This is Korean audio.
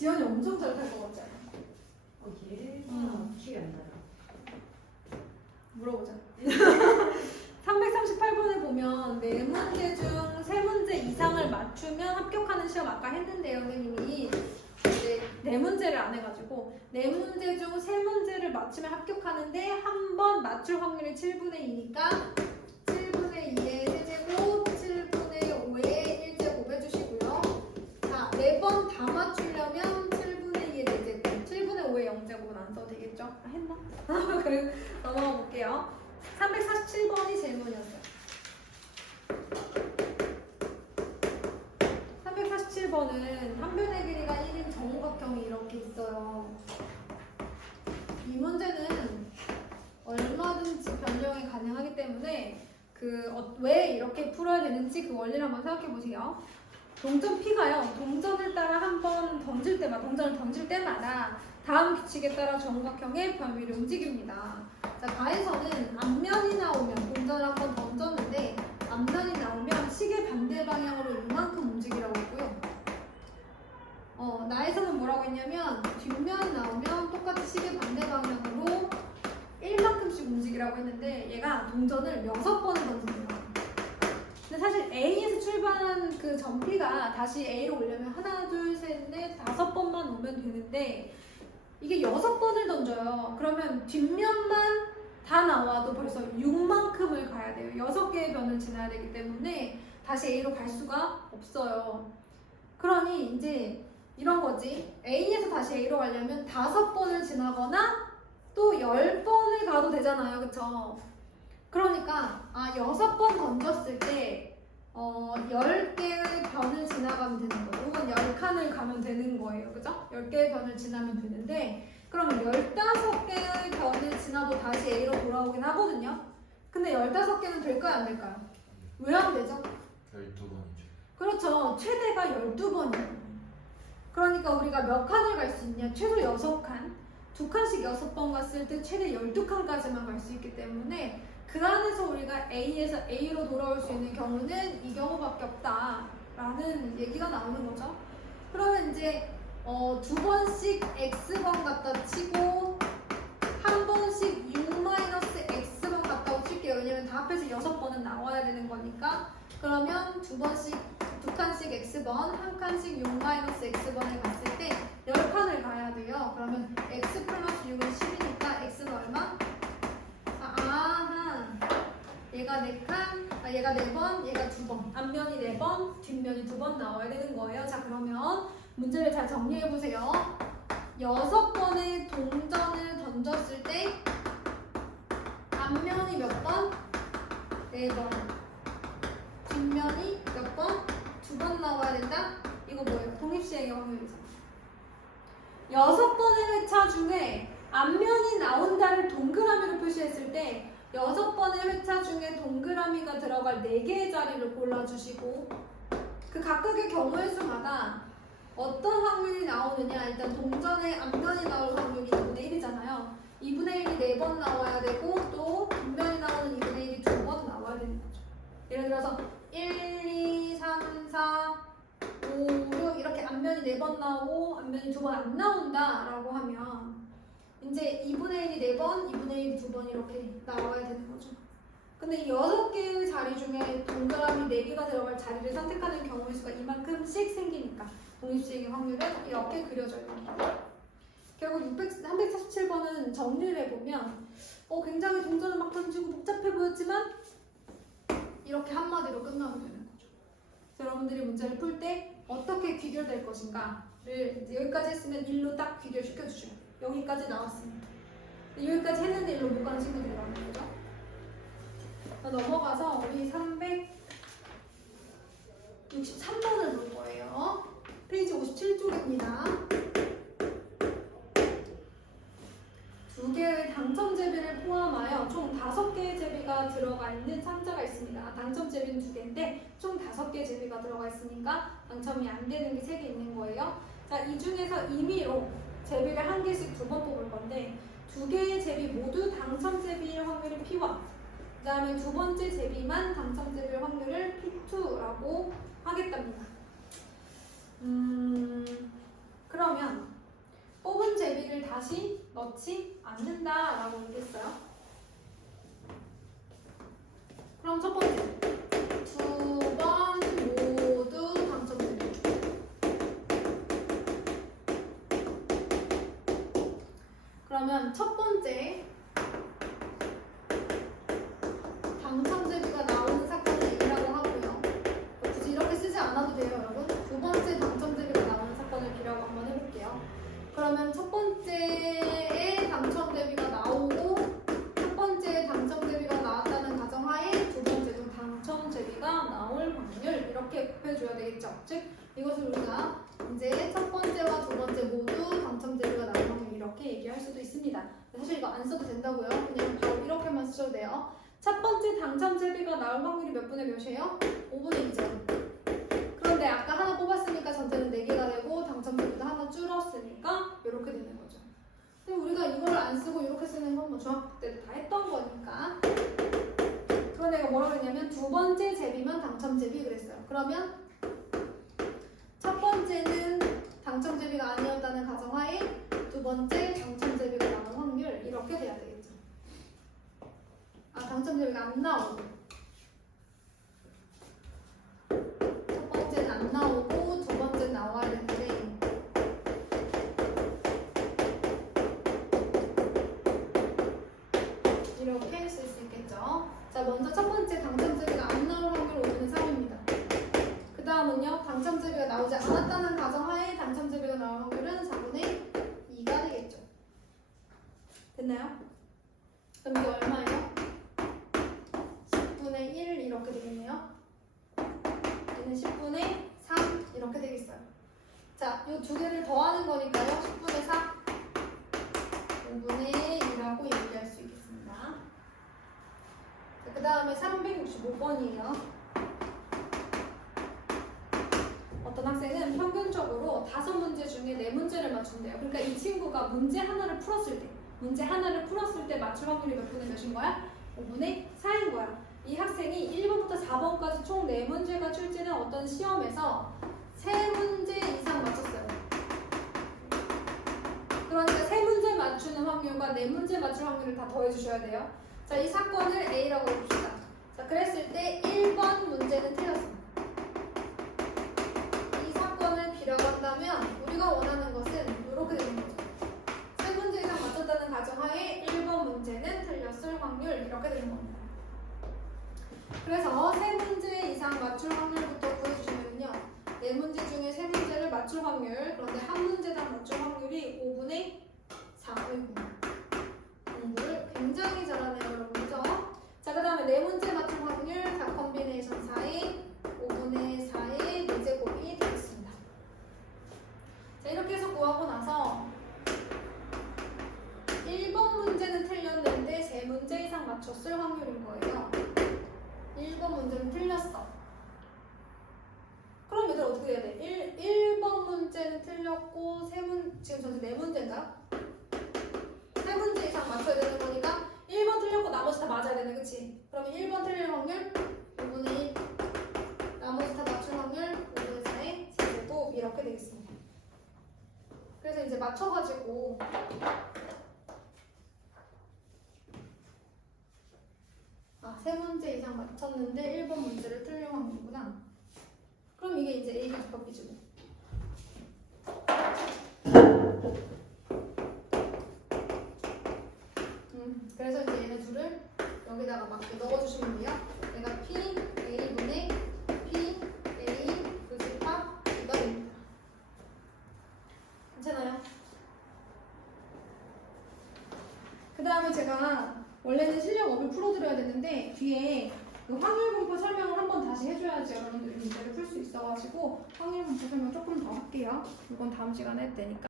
지연이 엄청 잘 탈 것 같지 않아? 얘가 기억이 안 나요. 물어보자. 338번에 보면 4문제 중 3문제 이상을 맞추면 합격하는 시험 아까 했는데요, 선생님이. 이제 4문제를 안 해가지고 4문제 중 3문제를 맞추면 합격하는데 한 번 맞출 확률이 7분의 2니까 7분의 2의 세제곱, 7분의 5의 1제곱 해주시고요. 자, 4번 다 맞추려면 7분의 2의 4제곱, 7분의 5의 0제곱은 안 써도 되겠죠? 아, 했나? 그럼 넘어가 볼게요. 347번이 질문이었어요. 347번은 한 변의 길이가 1인 정五角형이 이렇게 있어요. 이 문제는 얼마든지 변형이 가능하기 때문에 왜 이렇게 풀어야 되는지 그 원리를 한번 생각해 보세요. 동전 P가요. 동전을 따라 한번 동전을 던질 때마다 다음 규칙에 따라 정五角형의 변위를 움직입니다. 자, 가에서는 앞면이 나오면 동전을 한번 던졌는데 앞면이 나오면 시계 반대 방향으로 이만큼 움직이라고 했고요. 나에서는 뭐라고 했냐면 뒷면 나오면 똑같이 시계 반대 방향으로 1만큼씩 움직이라고 했는데 얘가 동전을 6번을 던집니다. 근데 사실 A에서 출발한 그 전비가 다시 A로 오려면 하나, 둘, 셋, 넷, 5번만 오면 되는데 이게 6번을 던져요. 그러면 뒷면만 다 나와도 벌써 6만큼을 가야 돼요. 6개의 변을 지나야 되기 때문에 다시 A로 갈 수가 없어요. 그러니 이제 이런 거지. A에서 다시 A로 가려면 5번을 지나거나 또 10번을 가도 되잖아요. 그쵸? 그러니까 6번 던졌을 때 10개의 변을 지나가면 되는 거예요. 혹은 10칸을 가면 되는 거예요. 그죠? 10개의 변을 지나면 되는데 그러면 15개의 변을 지나도 다시 A로 돌아오긴 하거든요. 근데 15개는 될까요? 안 될까요? 왜 안 되죠? 12번이죠. 그렇죠. 최대가 12번이에요. 그러니까 우리가 몇 칸을 갈 수 있냐? 최소 6칸. 2칸씩 6번 갔을 때 최대 12칸까지만 갈 수 있기 때문에 그 안에서 우리가 A에서 A로 돌아올 수 있는 경우는 이 경우밖에 없다라는 얘기가 나오는 거죠. 그러면 이제 2번씩 X번 갖다 치고 한 번씩 6-X번 갖다고 칠게요. 왜냐면 다 합해서 6번은 나와야 되는 거니까. 그러면 2칸씩 X번, 한 칸씩 6-X번을 갔을 때 10칸을 가야 돼요. 그러면 X 플러스 6은 10이니까 X는 얼마? 얘가 4칸, 얘가 4번, 얘가 2번. 앞면이 4번, 뒷면이 2번 나와야 되는 거예요. 자, 그러면 문제를 잘 정리해 보세요. 6번의 동전을 던졌을 때 앞면이 몇 번? 4번. 뒷면이 몇 번? 2번 나와야 된다? 이거 뭐예요? 독립시행의 확률이잖아. 6번의 회차 중에 앞면이 나온다를 동그라미로 표시했을 때 6번의 회차 중에 동그라미가 들어갈 4개의 자리를 골라주시고 그 각각의 경우의 수마다 어떤 확률이 나오느냐. 일단 동전의 앞면이 나올 확률이 2분의 1이잖아요. 2분의 1이 4번 나와야 되고 또 뒷면이 나오는 2분의 1이 2번 나와야 되는 거죠. 예를 들어서 1, 2, 3, 4, 5, 6 이렇게 앞면이 4번 나오고 앞면이 2번 안 나온다라고 하면 이제 2분의 1이 4번, 2분의 1이 2번 이렇게 나와야 되는 거죠. 근데 이 6개의 자리 중에 동그라미 4개가 들어갈 자리를 선택하는 경우의 수가 이만큼씩 생기니까 독립시행의 확률은 이렇게 그려져 있는 거예요. 결국 347번은 정리를 해보면 굉장히 동전을 막 던지고 복잡해 보였지만 이렇게 한마디로 끝나면 되는 거죠. 여러분들이 문제를 풀 때 어떻게 귀결될 것인가를 여기까지 했으면 1로 딱 귀결시켜 주셔요. 여기까지 나왔습니다. 여기까지 했는데 1로 못 가는 친구들이 많은 거죠. 넘어가서 우리 363번을 볼 거예요. 페이지 57쪽입니다. 2개의 당첨 제비를 포함하여 총 5개의 제비가 들어가 있는 상자가 있습니다. 당첨 제비는 2개인데 총 5개의 제비가 들어가 있으니까 당첨이 안 되는 게 3개 있는 거예요. 자, 이 중에서 임의로 제비를 1개씩 2번 뽑을 건데 2개의 제비 모두 당첨 제비일 확률이 P1, 그 다음에 2번째 제비만 당첨 제비일 확률을 P2라고 하겠답니다. 그러면 다시 넣지 않는다라고 얘기했어요. 그럼 첫 번째, 두 번 모두 당첨되기. 그러면 첫 번째 당첨제비가 나오는 사건을 A라고 하고요. 굳이 이렇게 쓰지 않아도 돼요, 여러분. 두 번째 당첨제비가 나오는 사건을 B라고 한번 해볼게요. 그러면 첫 번째에 당첨제비가 나오고 첫 번째에 당첨제비가 나왔다는 가정하에 두 번째도 당첨제비가 나올 확률 이렇게 곱해줘야 되겠죠. 즉 이것을 우리가 이제 첫 번째와 두 번째 모두 당첨제비가 나올 확률 이렇게 얘기할 수도 있습니다. 사실 이거 안 써도 된다고요. 그냥 바로 이렇게만 쓰셔도 돼요. 첫 번째 당첨제비가 나올 확률이 몇 분의 몇이에요? 5분의 2죠. 그런데 아까 하나 뽑았으니까 전체는 4개가 되고 당첨제비도 하나 줄었으니까 이렇게 되는 거죠. 근데 우리가 이걸 안 쓰고 이렇게 쓰는 건 뭐 중학교 때도 다 했던 거니까. 그런데 내가 뭐라 그랬냐면 두 번째 제비만 당첨제비 그랬어요. 그러면 첫 번째는 당첨제비가 아니었다는 가정하에 두 번째 당첨제비가 나올 확률 이렇게 돼야 되겠죠. 당첨제비가 안 나오고 첫 번째는 안 나오고 두 번째는 나와야 되는데 이렇게 쓸 수 있겠죠. 자, 먼저 첫 번째 당첨제비가 안 나올 확률 5분의 3입니다. 그 다음은요, 당첨제비가 나오지 않았다는 가정하에 당첨제비가 나올 확률은 4분의 2가 되겠죠. 됐나요? 그럼 이게 얼마예요? 10분의 1 이렇게 되겠네요. 얘는 10분의 3 이렇게 되겠어요. 자, 이 두 개를 더하는 거니까요. 10분의 4, 5분의 1이라고 얘기할 수 있겠습니다. 그 다음에 365번이에요. 어떤 학생은 평균적으로 5문제 중에 4문제를 맞춘대요. 그러니까 이 친구가 문제 하나를 풀었을 때 맞출 확률이 몇 분의 몇인 거야? 5분의 4인 거야. 이 학생이 1번부터 4번까지 총 4문제가 출제된 어떤 시험에서 3문제 이상 맞췄어요. 그러니까 3문제 맞추는 확률과 4문제 맞출 확률을 다 더해주셔야 돼요. 자, 이 사건을 A라고 해봅시다. 자, 그랬을 때 1번 문제는 틀렸습니다. 이 사건을 B라고 한다면 우리가 원하는 것은 이렇게 되는 거죠. 3문제 이상 맞췄다는 가정하에 1번 문제는 틀렸을 확률 이렇게 되는 겁니다. 그래서 3문제 이상 맞출 확률부터 구해주시면요. 4문제 중에 3문제를 맞출 확률, 그런데 한 문제당 맞출 확률이 5분의 4. 공부를 굉장히 잘하네요, 여러분. 그죠? 자, 그 다음에 4문제 맞출 확률, 다 컨비네이션 4의 5분의 4의 4제곱이 되겠습니다. 자, 이렇게 해서 구하고 나서 1번 문제는 틀렸는데 3문제 이상 맞췄을 확률인 거예요. 1번 문제는 틀렸어. 그럼 얘들 어떻게 해야 돼? 1번 문제는 틀렸고 지금 전체 4문제인가요? 3문제 이상 맞춰야 되는 거니까 1번 틀렸고 나머지 다 맞아야 되네, 그치? 그러면 1번 틀릴 확률 5분의 1, 나머지 다 맞출 확률 5분의 4의 제곱 이렇게 되겠습니다. 그래서 이제 맞춰가지고 세 문제 이상 맞췄는데 1번 문제를 틀린 확률이구나. 그럼 이게 이제 A가 집합비지고. 그래서 이제 얘네 둘을 여기다가 맞게 넣어주시면 돼요. 얘가 P, A분의 P, A, 그 집합 B가 됩니다. 괜찮아요? 그 다음에 제가 원래는 실력업을 풀어드려야 되는데 뒤에 그 확률분포 설명을 한번 다시 해줘야지 여러분들이 문제를 풀 수 있어가지고 확률분포 설명 조금 더 할게요. 이건 다음 시간에 해도 되니까.